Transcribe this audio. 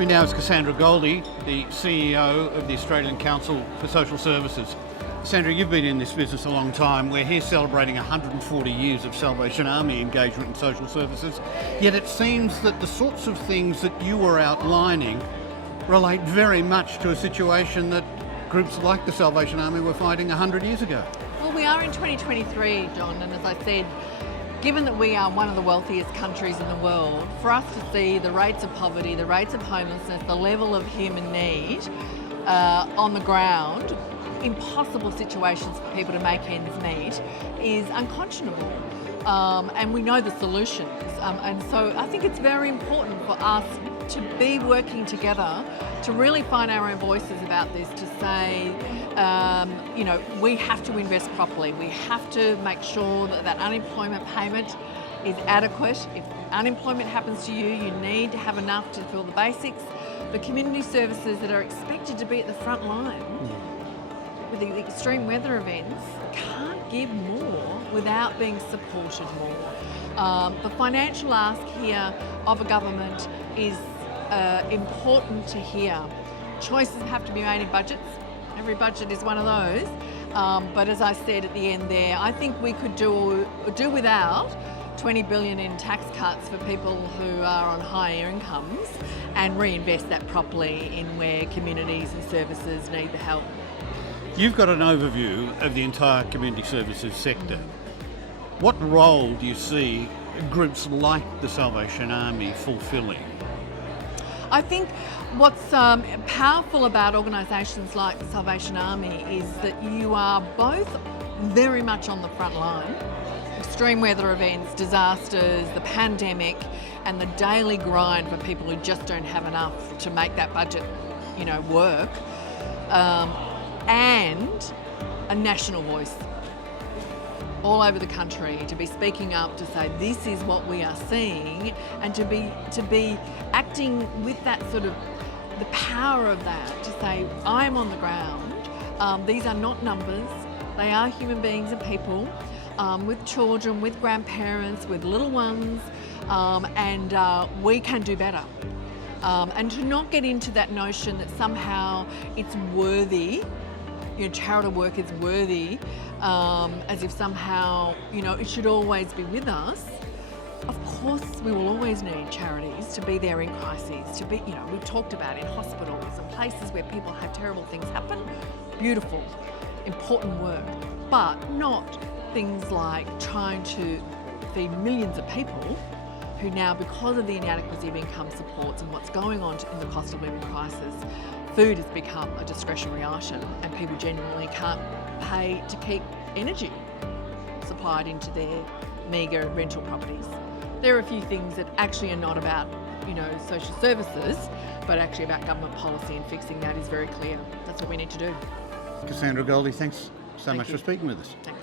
me now is Cassandra Goldie, the CEO of the Australian Council for Social Services. Cassandra, you've been in this business a long time. We're here celebrating 140 years of Salvation Army engagement in social services, yet it seems that the sorts of things that you were outlining relate very much to a situation that groups like the Salvation Army were fighting 100 years ago. Well, we are in 2023, John, and as I said, given that we are one of the wealthiest countries in the world, for us to see the rates of poverty, the rates of homelessness, the level of human need on the ground, impossible situations for people to make ends meet, is unconscionable. And we know the solutions. And so I think it's very important for us to be working together to really find our own voices about this, to say, we have to invest properly. We have to make sure that that unemployment payment is adequate. If unemployment happens to you, you need to have enough to fill the basics. The community services that are expected to be at the front line with the extreme weather events can't give more without being supported more. The financial ask here of a government is important to hear. Choices have to be made in budgets. Every budget is one of those. But as I said at the end there, I think we could do without 20 billion in tax cuts for people who are on higher incomes and reinvest that properly in where communities and services need the help. You've got an overview of the entire community services sector. What role do you see groups like the Salvation Army fulfilling? I think what's powerful about organisations like the Salvation Army is that you are both very much on the front line. Extreme weather events, disasters, the pandemic, and the daily grind for people who just don't have enough to make that budget, work. And a national voice all over the country to be speaking up to say this is what we are seeing, and to be acting with that sort of the power of that, to say I'm on the ground. These are not numbers, they are human beings and people with children, with grandparents, with little ones, and we can do better. And to not get into that notion that somehow it's worthy, charitable work is worthy, as if somehow, it should always be with us. Of course, we will always need charities to be there in crises, to be, we've talked about in hospitals and places where people have terrible things happen. Beautiful, important work, but not things like trying to feed millions of people who now, because of the inadequacy of income supports and what's going on in the cost of living crisis, food has become a discretionary item and people genuinely can't pay to keep energy supplied into their meagre rental properties. There are a few things that actually are not about, social services, but actually about government policy, and fixing that is very clear. That's what we need to do. Cassandra Goldie, thanks so much for speaking with us. Thanks.